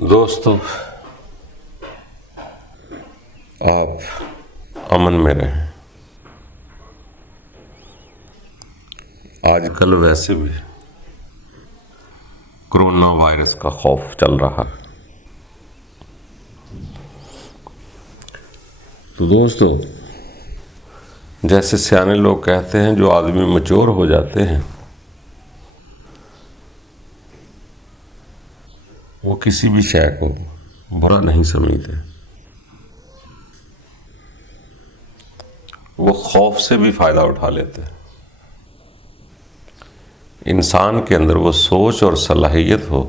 دوستو، آپ امن میں رہیں۔ آج کل ویسے بھی کرونا وائرس کا خوف چل رہا ہے۔ تو دوستو، جیسے سیانے لوگ کہتے ہیں جو آدمی میچور ہو جاتے ہیں وہ کسی بھی شے کو برا نہیں سمجھتے، وہ خوف سے بھی فائدہ اٹھا لیتے ہیں۔ انسان کے اندر وہ سوچ اور صلاحیت ہو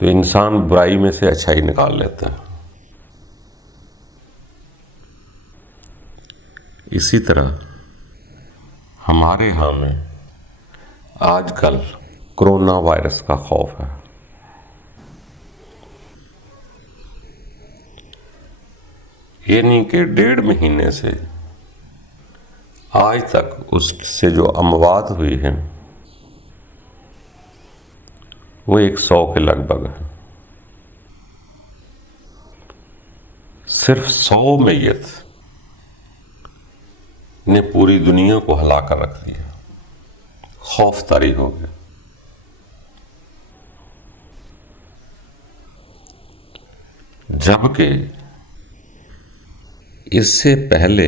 تو انسان برائی میں سے اچھائی نکال لیتا ہے۔ اسی طرح ہمارے ہاں میں آج کل کرونا وائرس کا خوف ہے۔ یعنی کہ 1.5 مہینے سے آج تک اس سے جو اموات ہوئی ہیں وہ 100 کے لگ بھگ ہے۔ صرف 100 میت نے پوری دنیا کو ہلا کر رکھ دیا، خوف طاری ہو گیا۔ جبکہ اس سے پہلے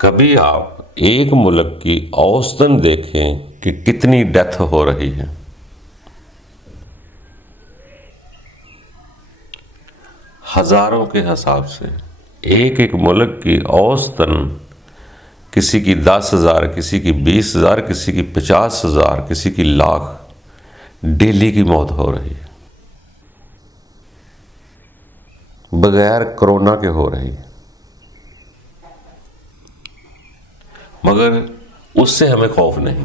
کبھی آپ ایک ملک کی اوسطاً دیکھیں کہ کتنی ڈیتھ ہو رہی ہے۔ ہزاروں کے حساب سے ایک ملک کی اوسطاً کسی کی 10,000، کسی کی 20,000، کسی کی 50,000، کسی کی 1,00,000 ڈیلی کی موت ہو رہی ہے، بغیر کرونا کے ہو رہی ہے۔ مگر اس سے ہمیں خوف نہیں۔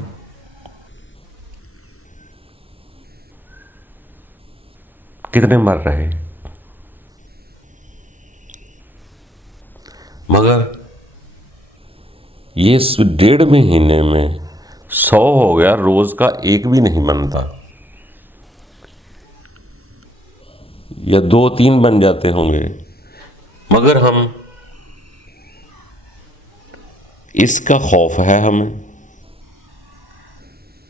کتنے مر رہے، مگر یہ 1.5 مہینے میں 100 ہو گیا، روز کا ایک بھی نہیں بنتا، یا 2-3 بن جاتے ہوں گے، مگر ہم اس کا خوف ہے ہمیں۔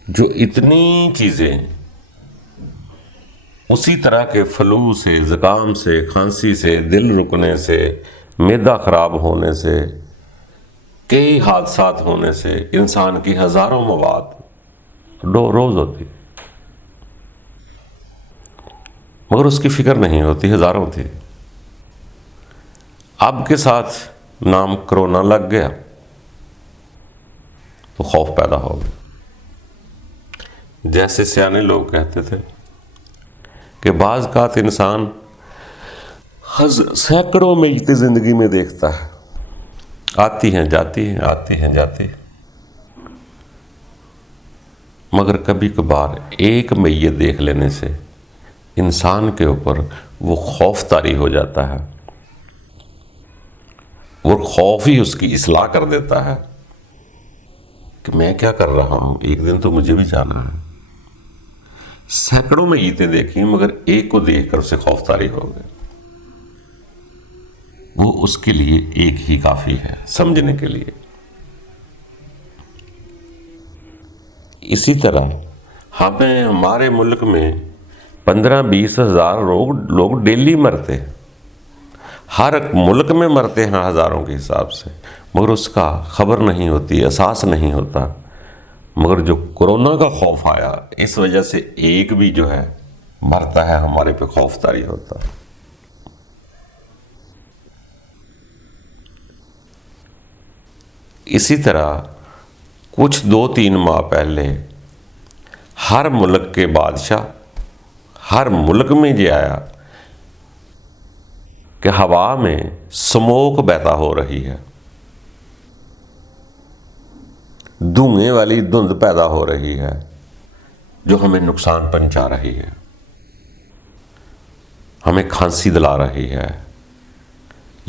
جو اتنی چیزیں اسی طرح کے فلو سے، زکام سے، کھانسی سے، دل رکنے سے، معدہ خراب ہونے سے، کئی حادثات ہونے سے، انسان کی ہزاروں موات روز ہوتی، مگر اس کی فکر نہیں ہوتی، ہزاروں تھی۔ اب کے ساتھ نام کرونا لگ گیا تو خوف پیدا ہو گیا۔ جیسے سیانے لوگ کہتے تھے کہ بعض اوقات انسان سینکڑوں میتیں زندگی میں دیکھتا ہے، آتی ہیں جاتی ہیں، آتی ہیں جاتی ہیں، مگر کبھی کبھار ایک میت دیکھ لینے سے انسان کے اوپر وہ خوف طاری ہو جاتا ہے، وہ خوف ہی اس کی اصلاح کر دیتا ہے کہ میں کیا کر رہا ہوں، ایک دن تو مجھے بھی جانا ہے۔ سینکڑوں میتیں دیکھیں مگر ایک کو دیکھ کر اسے خوف طاری ہو گئے، وہ اس کے لیے ایک ہی کافی ہے سمجھنے کے لیے۔ اسی طرح ہمارے ملک میں 15-20 ہزار لوگ ڈیلی مرتے ہیں، ہر ملک میں مرتے ہیں ہزاروں کے حساب سے، مگر اس کا خبر نہیں ہوتی، احساس نہیں ہوتا۔ مگر جو کرونا کا خوف آیا اس وجہ سے ایک بھی جو ہے مرتا ہے، ہمارے پہ خوف طاری ہوتا ہے۔ اسی طرح کچھ 2-3 ماہ پہلے ہر ملک کے بادشاہ ہر ملک میں یہ آیا کہ ہوا میں سموک بہتا ہو رہی ہے، دھوئیں والی دھند پیدا ہو رہی ہے جو ہمیں نقصان پہنچا رہی ہے، ہمیں کھانسی دلا رہی ہے،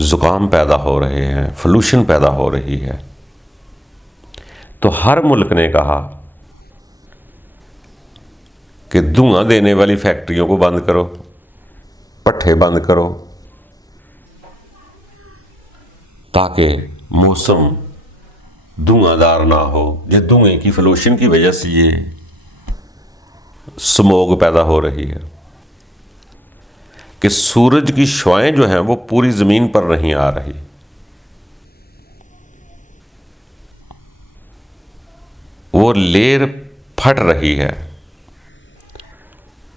زکام پیدا ہو رہے ہیں، فلوشن پیدا ہو رہی ہے۔ تو ہر ملک نے کہا کہ کہ دھواں دینے والی فیکٹریوں کو بند کرو، پٹھے بند کرو، تاکہ موسم دھواں دار نہ ہو۔ یہ دھوئیں کی فلوشن کی وجہ سے یہ سموگ پیدا ہو رہی ہے کہ سورج کی شعاعیں جو ہیں وہ پوری زمین پر نہیں آ رہی، وہ لیر پھٹ رہی ہے،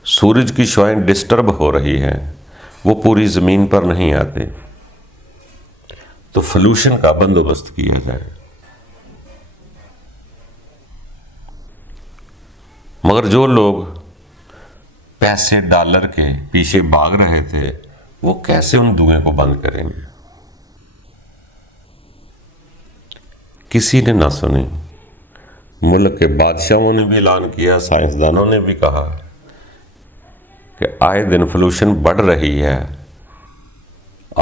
سورج کی شعاعیں ڈسٹرب ہو رہی ہیں، وہ پوری زمین پر نہیں آتے، تو فلوشن کا بندوبست کیا جائے۔ مگر جو لوگ پیسے ڈالر کے پیچھے بھاگ رہے تھے وہ کیسے ان دھوئیں کو بند کریں گے؟ کسی نے نہ سنی۔ ملک کے بادشاہوں نے بھی اعلان کیا، سائنسدانوں نے بھی کہا کہ آئے دن فلوشن بڑھ رہی ہے،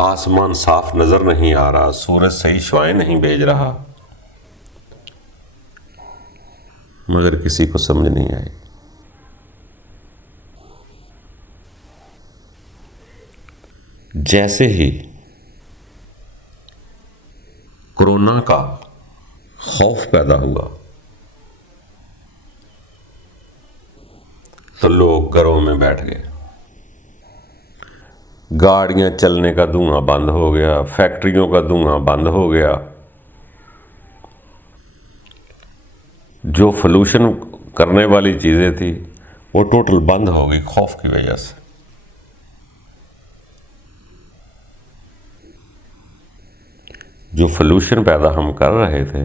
آسمان صاف نظر نہیں آ رہا، سورج صحیح شعاعیں نہیں بھیج رہا، مگر کسی کو سمجھ نہیں آئی۔ جیسے ہی کورونا کا خوف پیدا ہوا تو لوگ گھروں میں بیٹھ گئے، گاڑیاں چلنے کا دھواں بند ہو گیا، فیکٹریوں کا دھواں بند ہو گیا، جو فلوشن کرنے والی چیزیں تھیں وہ ٹوٹل بند ہو گئی خوف کی وجہ سے۔ جو فلوشن پیدا ہم کر رہے تھے،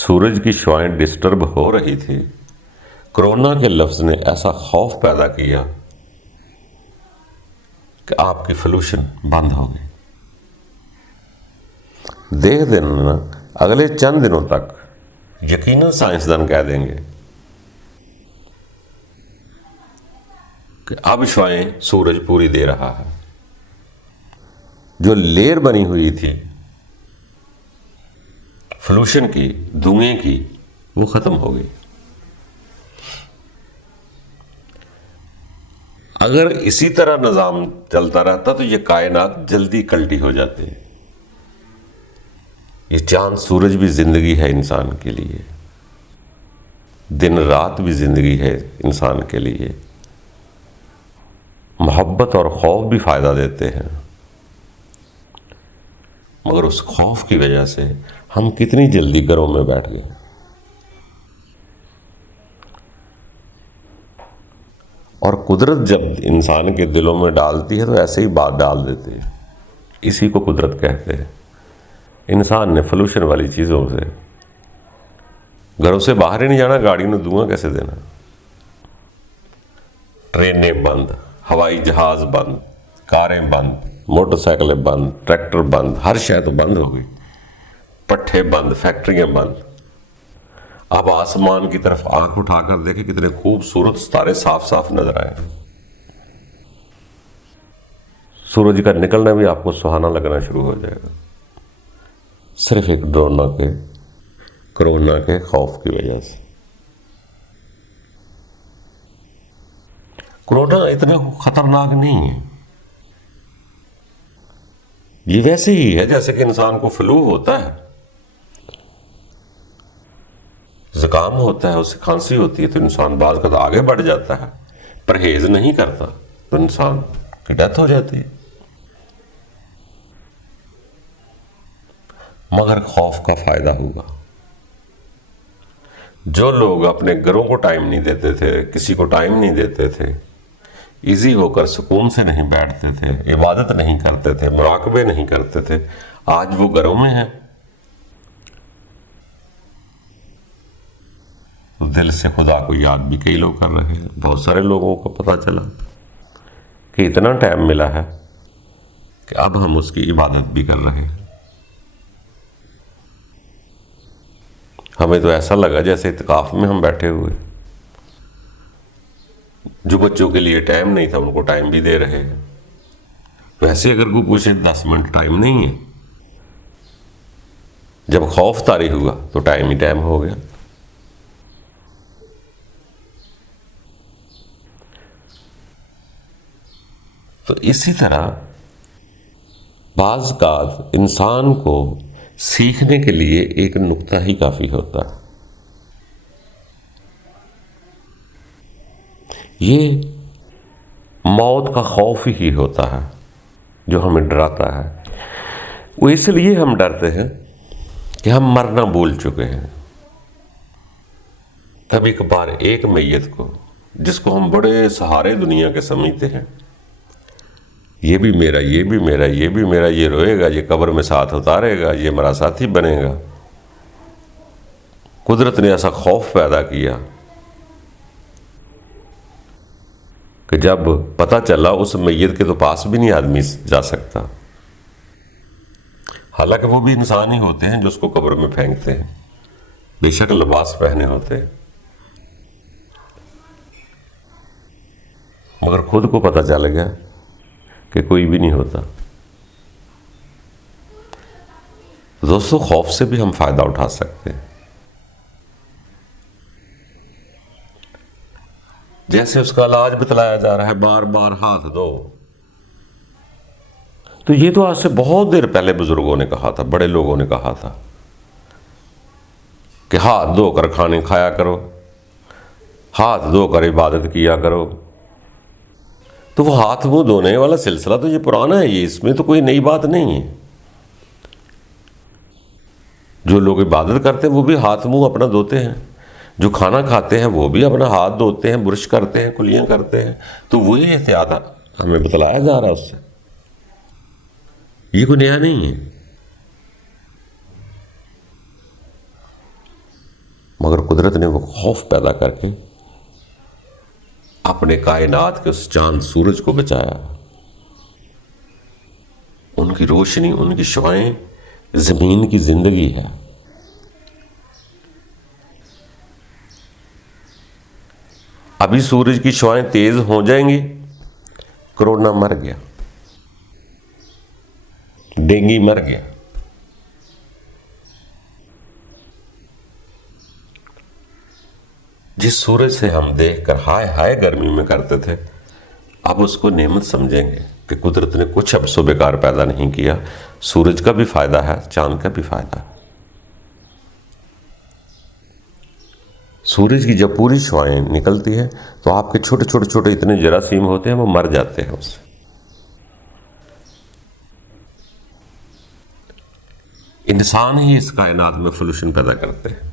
سورج کی شعاعیں ڈسٹرب ہو رہی تھی، کرونا کے لفظ نے ایسا خوف پیدا کیا کہ آپ کی فلوشن بند ہو گئی۔ دیکھ دینا اگلے چند دنوں تک یقیناً سائنسدان کہہ دیں گے کہ اب شعاعیں سورج پوری دے رہا ہے، جو لیر بنی ہوئی تھی فلوشن کی، دھوئیں کی، وہ ختم ہو گئی۔ اگر اسی طرح نظام چلتا رہتا تو یہ کائنات جلدی کلٹی ہو جاتی ہے۔ یہ چاند سورج بھی زندگی ہے انسان کے لیے، دن رات بھی زندگی ہے انسان کے لیے، محبت اور خوف بھی فائدہ دیتے ہیں، مگر اس خوف کی وجہ سے ہم کتنی جلدی گھروں میں بیٹھ گئے۔ اور قدرت جب انسان کے دلوں میں ڈالتی ہے تو ایسے ہی بات ڈال دیتی ہے، اسی کو قدرت کہتے ہیں۔ انسان نے فلوشن والی چیزوں سے گھروں سے باہر ہی نہیں جانا، گاڑی میں دھواں کیسے دینا، ٹرینیں بند، ہوائی جہاز بند، کاریں بند، موٹر سائیکلیں بند، ٹریکٹر بند، ہر شے تو بند ہو گئی، پٹھے بند، فیکٹریاں بند۔ اب آسمان کی طرف آنکھ اٹھا کر دیکھیں کتنے خوبصورت ستارے صاف صاف نظر آئے، سورج کا نکلنا بھی آپ کو سہانا لگنا شروع ہو جائے گا، صرف ایک کرونا کے خوف کی وجہ سے۔ کرونا اتنا خطرناک نہیں ہے، یہ ویسے ہی ہے جیسے کہ انسان کو فلو ہوتا ہے، زکام ہوتا ہے، اس سے کھانسی ہوتی ہے تو انسان بعض کا آگے بڑھ جاتا ہے، پرہیز نہیں کرتا تو انسان کی ڈیتھ ہو جاتی ہے۔ مگر خوف کا فائدہ ہوگا۔ جو لوگ اپنے گھروں کو ٹائم نہیں دیتے تھے، کسی کو ٹائم نہیں دیتے تھے، ایزی ہو کر سکون سے نہیں بیٹھتے تھے، عبادت نہیں کرتے تھے، مراقبے نہیں کرتے تھے، آج وہ گھروں میں ہیں، دل سے خدا کو یاد بھی کئی لوگ کر رہے ہیں۔ بہت سارے لوگوں کو پتہ چلا کہ اتنا ٹائم ملا ہے کہ اب ہم اس کی عبادت بھی کر رہے ہیں۔ ہمیں تو ایسا لگا جیسے اعتکاف میں ہم بیٹھے ہوئے، جو بچوں کے لیے ٹائم نہیں تھا ان کو ٹائم بھی دے رہے ہیں۔ ویسے اگر کوئی پوچھے 10 منٹ ٹائم نہیں ہے، جب خوف طاری ہوا تو ٹائم ہی ٹائم ہو گیا۔ تو اسی طرح بعض اوقات انسان کو سیکھنے کے لیے ایک نقطہ ہی کافی ہوتا ہے. یہ موت کا خوف ہی ہوتا ہے جو ہمیں ڈراتا ہے. وہ اس لیے ہم ڈرتے ہیں کہ ہم مرنا بھول چکے ہیں. کبھی کبھار ایک میت کو جس کو ہم بڑے سہارے دنیا کے سمجھتے ہیں، یہ بھی میرا، یہ بھی میرا، یہ بھی میرا، یہ روئے گا، یہ قبر میں ساتھ اتارے گا، یہ میرا ساتھی بنے گا. قدرت نے ایسا خوف پیدا کیا کہ جب پتہ چلا اس میت کے تو پاس بھی نہیں آدمی جا سکتا. حالانکہ وہ بھی انسان ہی ہوتے ہیں جو اس کو قبر میں پھینکتے ہیں، بے شک لباس پہنے ہوتے ہیں، مگر خود کو پتہ چل گیا کہ کوئی بھی نہیں ہوتا. دوستو، خوف سے بھی ہم فائدہ اٹھا سکتے ہیں. جیسے اس کا علاج بتلایا جا رہا ہے، بار بار ہاتھ دھو. تو یہ تو آج سے بہت دیر پہلے بزرگوں نے کہا تھا، بڑے لوگوں نے کہا تھا کہ ہاتھ دھو کر کھانے کھایا کرو، ہاتھ دھو کر عبادت کیا کرو. تو وہ ہاتھ منہ دھونے والا سلسلہ تو یہ پرانا ہے، یہ اس میں تو کوئی نئی بات نہیں ہے. جو لوگ عبادت کرتے ہیں وہ بھی ہاتھ منہ اپنا دھوتے ہیں، جو کھانا کھاتے ہیں وہ بھی اپنا ہاتھ دھوتے ہیں، برش کرتے ہیں، کلیاں کرتے ہیں. تو وہی احتیاط ہمیں بتلایا جا رہا ہے اس سے، یہ کوئی نیا نہیں ہے. مگر قدرت نے وہ خوف پیدا کر کے اپنے کائنات کے اس چاند سورج کو بچایا. ان کی روشنی، ان کی شعاعیں زمین کی زندگی ہے. ابھی سورج کی شعاعیں تیز ہو جائیں گی، کرونا مر گیا، ڈینگی مر گیا. جس سورج سے ہم دیکھ کر ہائے ہائے گرمی میں کرتے تھے، اب اس کو نعمت سمجھیں گے کہ قدرت نے کچھ عبث و بیکار پیدا نہیں کیا. سورج کا بھی فائدہ ہے، چاند کا بھی فائدہ ہے. سورج کی جب پوری شعاعیں نکلتی ہیں تو آپ کے چھوٹے چھوٹے چھوٹے اتنے جراثیم ہوتے ہیں، وہ مر جاتے ہیں اس سے. انسان ہی اس کائنات میں فلوشن پیدا کرتے ہیں،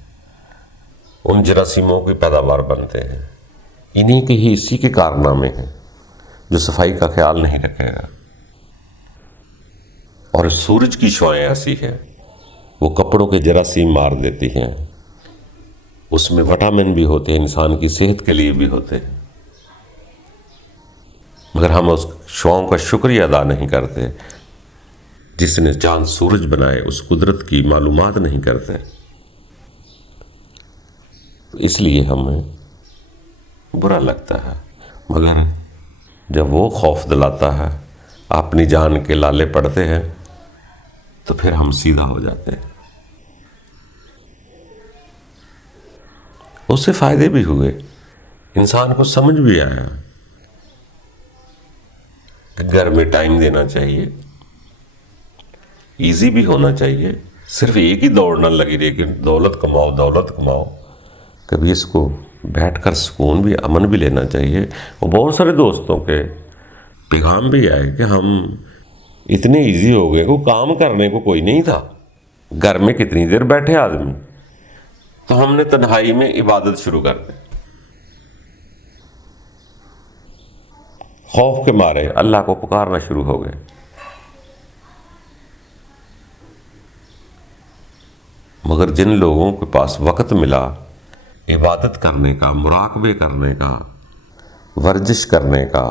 ان جراثیموں کی پیداوار بنتے ہیں. انہی کے ہی اسی کے کارنامے ہیں جو صفائی کا خیال نہیں رکھے گا. اور سورج کی شعاعیں ایسی ہیں، وہ کپڑوں کے جراثیم مار دیتی ہیں. اس میں وٹامن بھی ہوتے ہیں، انسان کی صحت کے لیے بھی ہوتے ہیں. مگر ہم اس شعاؤں کا شکریہ ادا نہیں کرتے. جس نے چاند سورج بنائے اس قدرت کی معلومات نہیں کرتے. اس لیے ہمیں برا لگتا ہے. مگر جب وہ خوف دلاتا ہے، اپنی جان کے لالے پڑتے ہیں، تو پھر ہم سیدھا ہو جاتے ہیں. اس سے فائدے بھی ہوئے، انسان کو سمجھ بھی آیا کہ گھر میں ٹائم دینا چاہیے، ایزی بھی ہونا چاہیے. صرف ایک ہی دوڑ نہ لگی رہی کہ دولت کماؤ دولت کماؤ. کبھی اس کو بیٹھ کر سکون بھی، امن بھی لینا چاہیے. اور بہت سارے دوستوں کے پیغام بھی آئے کہ ہم اتنے ایزی ہو گئے کہ کام کرنے کو کوئی نہیں تھا، گھر میں کتنی دیر بیٹھے آدمی، تو ہم نے تنہائی میں عبادت شروع کر دی. خوف کے مارے اللہ کو پکارنا شروع ہو گئے. مگر جن لوگوں کے پاس وقت ملا عبادت کرنے کا، مراقبے کرنے کا، ورزش کرنے کا،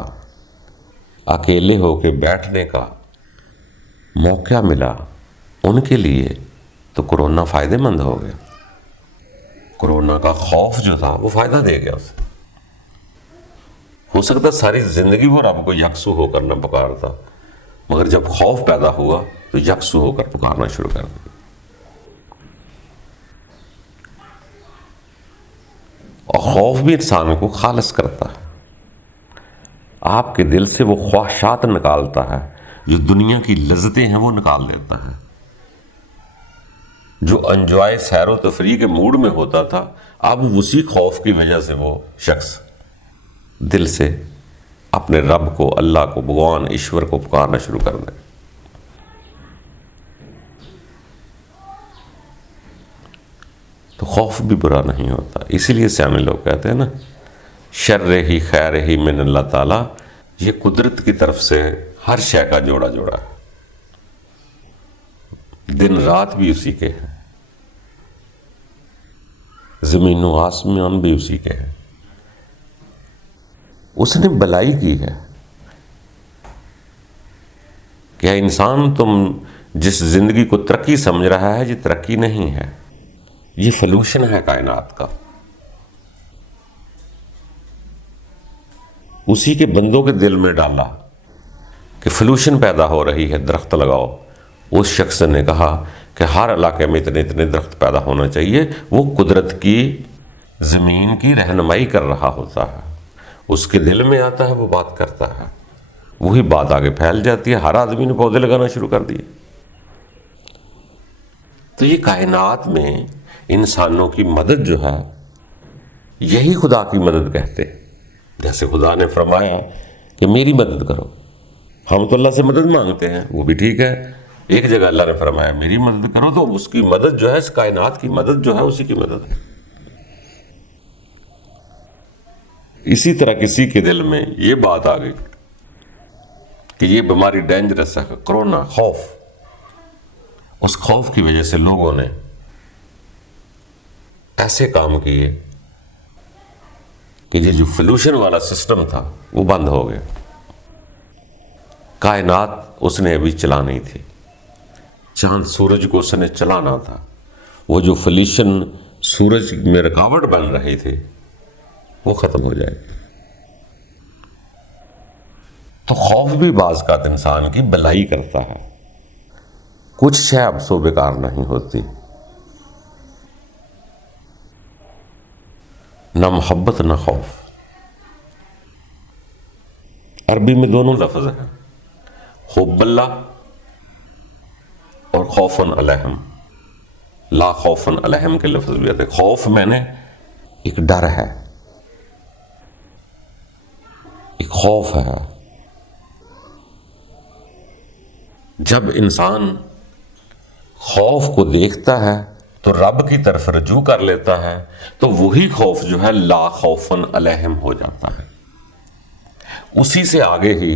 اکیلے ہو کے بیٹھنے کا موقع ملا، ان کے لیے تو کرونا فائدہ مند ہو گیا. کرونا کا خوف جو تھا وہ فائدہ دے گیا اسے. ہو سکتا ساری زندگی وہ رب کو یکسو ہو کر نہ پکارتا، مگر جب خوف پیدا ہوا تو یکسو ہو کر پکارنا شروع کر دیا. اور خوف بھی انسان کو خالص کرتا ہے. آپ کے دل سے وہ خواہشات نکالتا ہے، جو دنیا کی لذتیں ہیں وہ نکال دیتا ہے۔ جو انجوائے سیر و تفریح کے موڈ میں ہوتا تھا، اب اسی خوف کی وجہ سے وہ شخص دل سے اپنے رب کو، اللہ کو، بھگوان ایشور کو پکارنا شروع کر دے۔ تو خوف بھی برا نہیں ہوتا، اسی لیے سیانے لوگ کہتے ہیں نا، شر ہی خیر ہی من اللہ تعالیٰ، یہ قدرت کی طرف سے ہر شے کا جوڑا جوڑا ہے، دن رات بھی اسی کے ہیں، زمین و آسمان بھی اسی کے ہیں۔ اس نے بلائی کی ہے۔ کیا انسان تم جس زندگی کو ترقی سمجھ رہا ہے، یہ ترقی نہیں ہے، یہ فلوشن ہے کائنات کا۔ اسی کے بندوں کے دل میں ڈالا کہ فلوشن پیدا ہو رہی ہے، درخت لگاؤ۔ اس شخص نے کہا کہ ہر علاقے میں اتنے اتنے درخت پیدا ہونا چاہیے۔ وہ قدرت کی زمین کی رہنمائی کر رہا ہوتا ہے، اس کے دل میں آتا ہے، وہ بات کرتا ہے، وہی بات آگے پھیل جاتی ہے۔ ہر آدمی نے پودے لگانا شروع کر دیے۔ تو یہ کائنات میں انسانوں کی مدد جو ہے، یہی خدا کی مدد کہتے ہیں۔ جیسے خدا نے فرمایا کہ میری مدد کرو، ہم تو اللہ سے مدد مانگتے ہیں، وہ بھی ٹھیک ہے۔ ایک جگہ اللہ نے فرمایا میری مدد کرو، تو اس کی مدد جو ہے، اس کائنات کی مدد جو ہے، اسی کی مدد ہے۔ اسی طرح کسی کے دل میں یہ بات آ گئی کہ یہ بیماری ڈینجرس ہے، کرونا، خوف، اس خوف کی وجہ سے لوگوں نے ایسے کام کیے کہ یہ جو فلوشن والا سسٹم تھا وہ بند ہو گیا۔ کائنات اس نے ابھی چلانی تھی، چاند سورج کو اس نے چلانا تھا۔ وہ جو فلوشن سورج میں رکاوٹ بن رہی تھی وہ ختم ہو جائے گی۔ تو خوف بھی بعض کا انسان کی بھلائی کرتا ہے۔ کچھ شے اب سو بیکار نہیں ہوتی، نہ محبت نہ خوف۔ عربی میں دونوں لفظ ہیں، حب اللہ اور خوفن علیہم، لا خوفن علیہم کے لفظ بھی آتے ہیں۔ خوف میں نے ایک ڈر ہے، ایک خوف ہے۔ جب انسان خوف کو دیکھتا ہے تو رب کی طرف رجوع کر لیتا ہے، تو وہی خوف جو ہے لا خوفن علیہم ہو جاتا ہے۔ اسی سے آگے ہی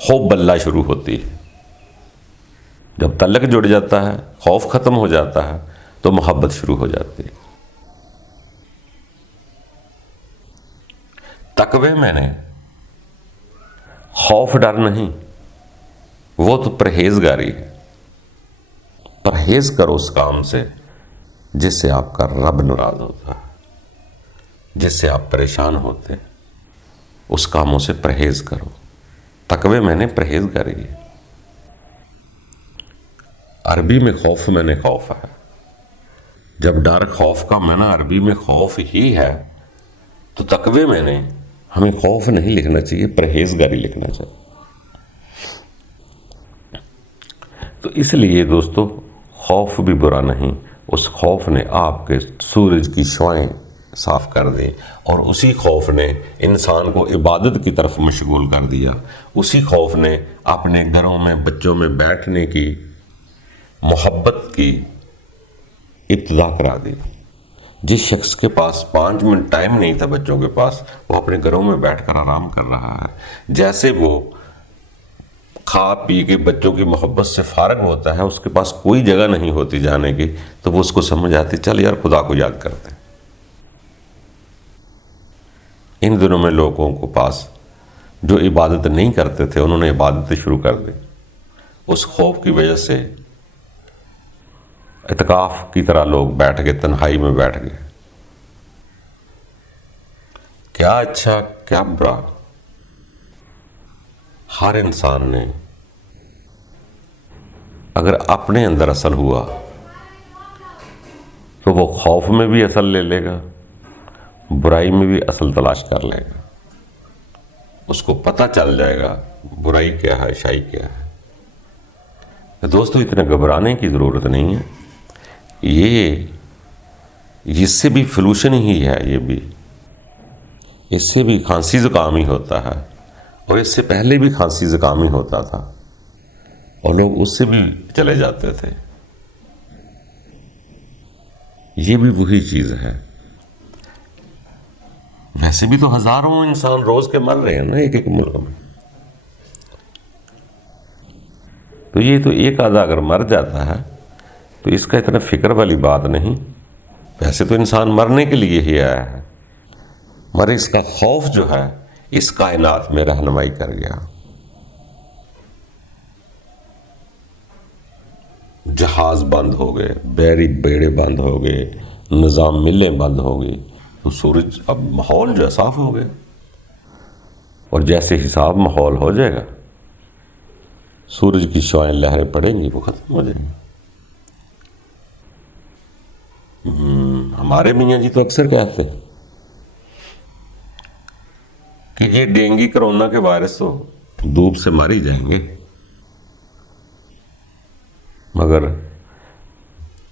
حب اللہ شروع ہوتی ہے۔ جب تعلق جڑ جاتا ہے، خوف ختم ہو جاتا ہے، تو محبت شروع ہو جاتی ہے۔ تقوی میں نے خوف ڈر نہیں، وہ تو پرہیزگاری ہے۔ پرہیز کرو اس کام سے جس سے آپ کا رب ناراض ہوتا ہے، جس سے آپ پریشان ہوتے ہیں، اس کاموں سے پرہیز کرو۔ تقوی میں نے پرہیزگاری ہے۔ عربی میں خوف میں نے خوف ہے۔ جب ڈر خوف کا معنی عربی میں خوف ہی ہے، تو تقوی میں نے ہمیں خوف نہیں لکھنا چاہیے، پرہیزگاری لکھنا چاہیے۔ تو اس لیے دوستو، خوف بھی برا نہیں۔ اس خوف نے آپ کے سورج کی شعاعیں صاف کر دی، اور اسی خوف نے انسان کو عبادت کی طرف مشغول کر دیا۔ اسی خوف نے اپنے گھروں میں بچوں میں بیٹھنے کی، محبت کی ابتدا کرا دی۔ جس شخص کے پاس 5 منٹ ٹائم نہیں تھا بچوں کے پاس، وہ اپنے گھروں میں بیٹھ کر آرام کر رہا ہے۔ جیسے وہ کھا پی کے بچوں کی محبت سے فارغ ہوتا ہے، اس کے پاس کوئی جگہ نہیں ہوتی جانے کی، تو وہ اس کو سمجھ آتی، چل یار خدا کو یاد کرتے ہیں۔ ان دنوں میں لوگوں کو پاس جو عبادت نہیں کرتے تھے، انہوں نے عبادتیں شروع کر دی۔ اس خوف کی وجہ سے اعتکاف کی طرح لوگ بیٹھ گئے، تنہائی میں بیٹھ گئے۔ کیا اچھا کیا برا، ہر انسان نے اگر اپنے اندر اصل ہوا تو وہ خوف میں بھی اصل لے لے گا، برائی میں بھی اصل تلاش کر لے گا۔ اس کو پتہ چل جائے گا برائی کیا ہے، اچھائی کیا ہے۔ دوستو اتنا گھبرانے کی ضرورت نہیں ہے، یہ اس سے بھی فلوشن ہی ہے، یہ بھی اس سے بھی کھانسی زکام ہی ہوتا ہے، اور اس سے پہلے بھی کھانسی زکام ہی ہوتا تھا، اور لوگ اس سے بھی چلے جاتے تھے۔ یہ بھی وہی چیز ہے۔ ویسے بھی تو ہزاروں انسان روز کے مر رہے ہیں نا ایک ایک ملک میں، تو یہ تو ایک آدھا اگر مر جاتا ہے تو اس کا اتنا فکر والی بات نہیں۔ ویسے تو انسان مرنے کے لیے ہی آیا ہے، مگر اس کا خوف جو ہے اس کائنات میں رہنمائی کر گیا۔ جہاز بند ہو گئے، بحری بیڑے بند ہو گئے، نظام ملیں بند ہو گئی، تو سورج اب ماحول جو ہے صاف ہو گیا، اور جیسے حساب ماحول ہو جائے گا سورج کی شعائیں لہریں پڑیں گی، وہ ختم ہو جائیں گی۔ ہمارے میاں جی تو اکثر کہتے ہیں کہ یہ ڈینگی کرونا کے وائرس تو دھوپ سے مر ہی جائیں گے، مگر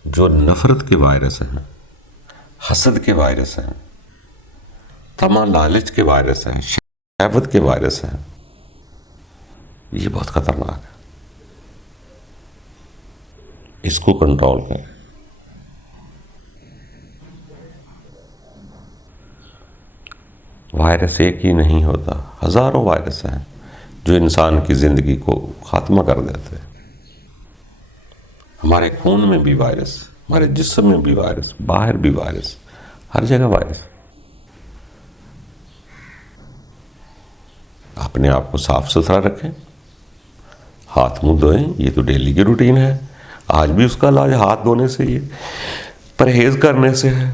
جو نفرت کے وائرس ہیں، حسد کے وائرس ہیں، طمع لالچ کے وائرس ہیں، شہوت کے وائرس ہیں، یہ بہت خطرناک ہے۔ اس کو کنٹرول کریں۔ وائرس ایک ہی نہیں ہوتا، ہزاروں وائرس ہیں جو انسان کی زندگی کو خاتمہ کر دیتے ہیں۔ ہمارے خون میں بھی وائرس، ہمارے جسم میں بھی وائرس، باہر بھی وائرس، ہر جگہ وائرس۔ اپنے آپ کو صاف ستھرا رکھیں، ہاتھ منہ دھوئیں، یہ تو ڈیلی کی روٹین ہے۔ آج بھی اس کا علاج ہاتھ دھونے سے ہی ہے، پرہیز کرنے سے ہے۔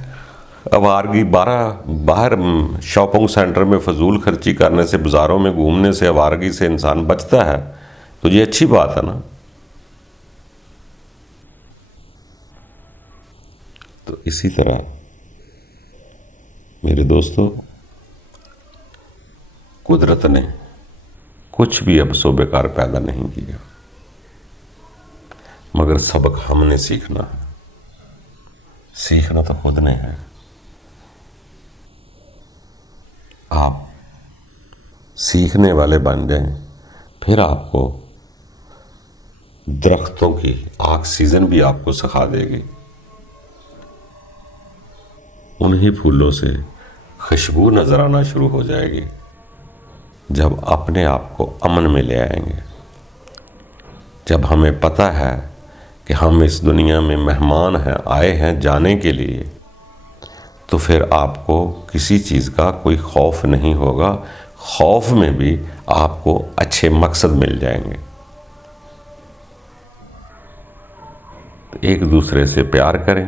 آوارگی باہر شاپنگ سینٹر میں فضول خرچی کرنے سے، بازاروں میں گھومنے سے، آوارگی سے انسان بچتا ہے تو یہ اچھی بات ہے نا۔ تو اسی طرح میرے دوستو، قدرت نے کچھ بھی اب سو بیکار پیدا نہیں کیا، مگر سبق ہم نے سیکھنا ہے۔ سیکھنا تو خود نے ہے۔ آپ سیکھنے والے بن جائیں، پھر آپ کو درختوں کی آکسیجن بھی آپ کو سکھا دے گی، انہی پھولوں سے خوشبو نظر آنا شروع ہو جائے گی جب اپنے آپ کو امن میں لے آئیں گے۔ جب ہمیں پتہ ہے کہ ہم اس دنیا میں مہمان ہیں، آئے ہیں جانے کے لیے، تو پھر آپ کو کسی چیز کا کوئی خوف نہیں ہوگا۔ خوف میں بھی آپ کو اچھے مقصد مل جائیں گے۔ ایک دوسرے سے پیار کریں،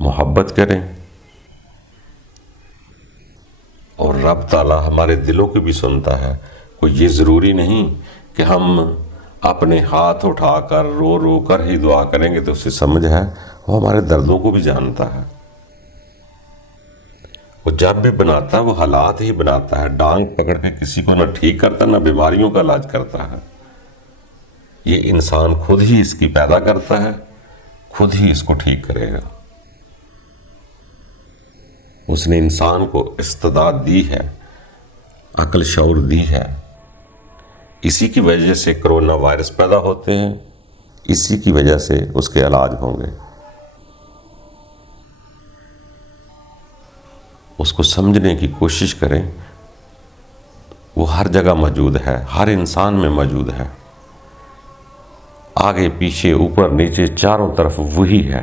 محبت کریں، اور رب تعالیٰ ہمارے دلوں کو بھی سنتا ہے۔ کوئی یہ ضروری نہیں کہ ہم اپنے ہاتھ اٹھا کر رو رو کر ہی دعا کریں گے تو اسے سمجھ ہے، وہ ہمارے دردوں کو بھی جانتا ہے۔ وہ جب بھی بناتا ہے وہ حالات ہی بناتا ہے، ڈانگ پکڑ کے کسی کو نہ ٹھیک کرتا نہ بیماریوں کا علاج کرتا ہے۔ یہ انسان خود ہی اس کی پیدا کرتا ہے، خود ہی اس کو ٹھیک کرے گا۔ اس نے انسان کو استعداد دی ہے، عقل شعور دی ہے۔ اسی کی وجہ سے کرونا وائرس پیدا ہوتے ہیں، اسی کی وجہ سے اس کے علاج ہوں گے۔ اس کو سمجھنے کی کوشش کریں، وہ ہر جگہ موجود ہے، ہر انسان میں موجود ہے، آگے پیچھے اوپر نیچے چاروں طرف وہی ہے،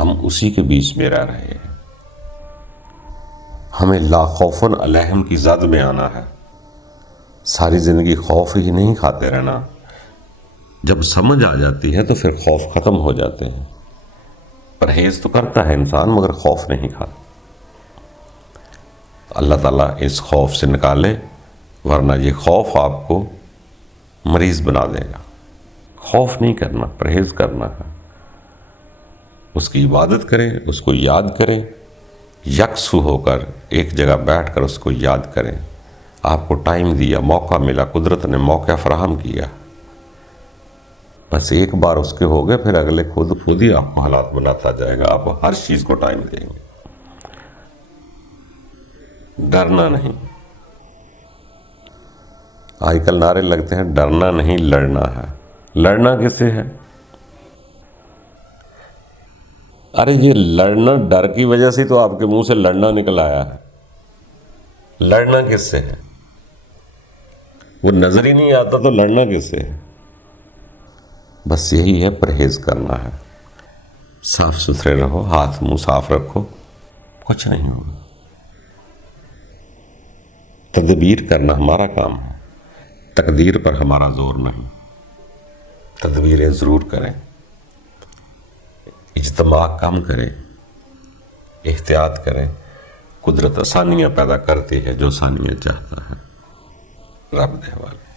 ہم اسی کے بیچ میں رہ رہے ہیں۔ ہمیں لا خوف علیہم کی زد میں آنا ہے۔ ساری زندگی خوف ہی نہیں کھاتے رہنا، جب سمجھ آ جاتی ہے تو پھر خوف ختم ہو جاتے ہیں۔ پرہیز تو کرتا ہے انسان مگر خوف نہیں کھاتا۔ اللہ تعالیٰ اس خوف سے نکالے، ورنہ یہ خوف آپ کو مریض بنا دے گا۔ خوف نہیں کرنا، پرہیز کرنا ہے۔ اس کی عبادت کریں، اس کو یاد کریں، یکسو ہو کر ایک جگہ بیٹھ کر اس کو یاد کریں. آپ کو ٹائم دیا، موقع ملا، قدرت نے موقع فراہم کیا، بس ایک بار اس کے ہو گئے، پھر اگلے خود ہی آپ کو حالات بناتا جائے گا. آپ ہر چیز کو ٹائم دیں گے. ڈرنا نہیں. آج کل نعرے لگتے ہیں ڈرنا نہیں لڑنا ہے. لڑنا کس سے ہے؟ ارے یہ لڑنا ڈر کی وجہ سے تو آپ کے منہ سے لڑنا نکل آیا ہے. لڑنا کس سے ہے؟ وہ نظر ہی نہیں آتا تو لڑنا کس سے ہے؟ بس یہی ہے، پرہیز کرنا ہے. صاف ستھرے رہو، ہاتھ منہ صاف رکھو، کچھ نہیں ہوگا. تدبیر کرنا ہمارا کام ہے، تقدیر پر ہمارا زور نہیں. تدبیریں ضرور کریں، اجتماع کم کریں، احتیاط کریں. قدرت آسانیاں پیدا کرتی ہے جو آسانیاں چاہتا ہے. رب دے حوالے.